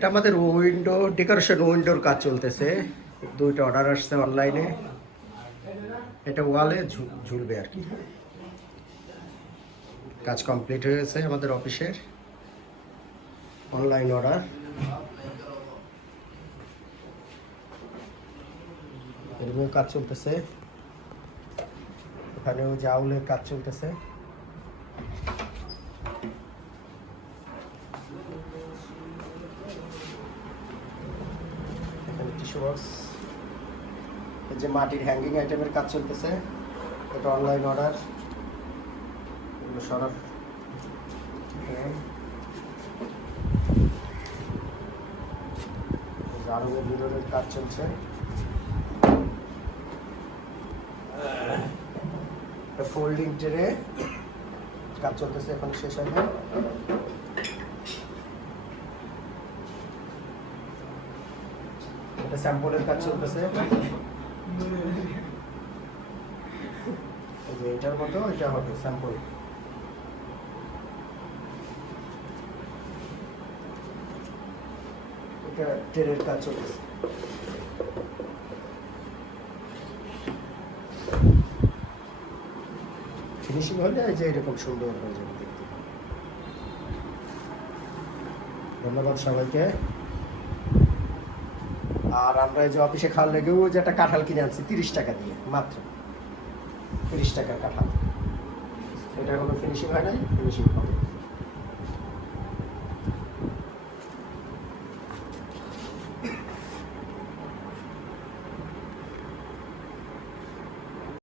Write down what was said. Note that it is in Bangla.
এটা আমাদের উইন্ডো ডেকোরেশন উইন্ডোর কাজ চলতেছে, দুইটা অর্ডার আসছে অনলাইনে। এটা ওয়ালে ঝুলবে আর কি। কাজ কমপ্লিট হয়ে গেছে আমাদের অফিসের, অনলাইন অর্ডার। এরকম কাজ চলতেছে, এখানেও জাউলের কাজ চলতেছে। এখানে টিস্যু বক্স, এই যে মাটির হ্যাঙ্গিং আইটেমের কাজ চলতেছে, এটা অনলাইন অর্ডার। এগুলো সরাব আরবের মিররের কাজ চলছে। ফোল্ডিং ট্রে কাজ চলতেছে, এখন শেষ হবে। এটা স্যাম্পলের কাজ চলতেছে, এটার মতো এটা হবে স্যাম্পল। এটা ট্রের কাজ চলতেছে। ফিনিশিং হলে যে এরকম সুন্দর হয়ে যাবে দেখতে। ধন্যবাদ সবাইকে। আর আমরা এই যে অফিসে খাওয়ার লেগেও যে একটা কাঁঠাল কিনে আনছি 30 টাকা দিয়ে, মাত্র 30 টাকার কাঁঠাল। এটা এখনো ফিনিশিং হয় নাই, ফিনিশিং হবে।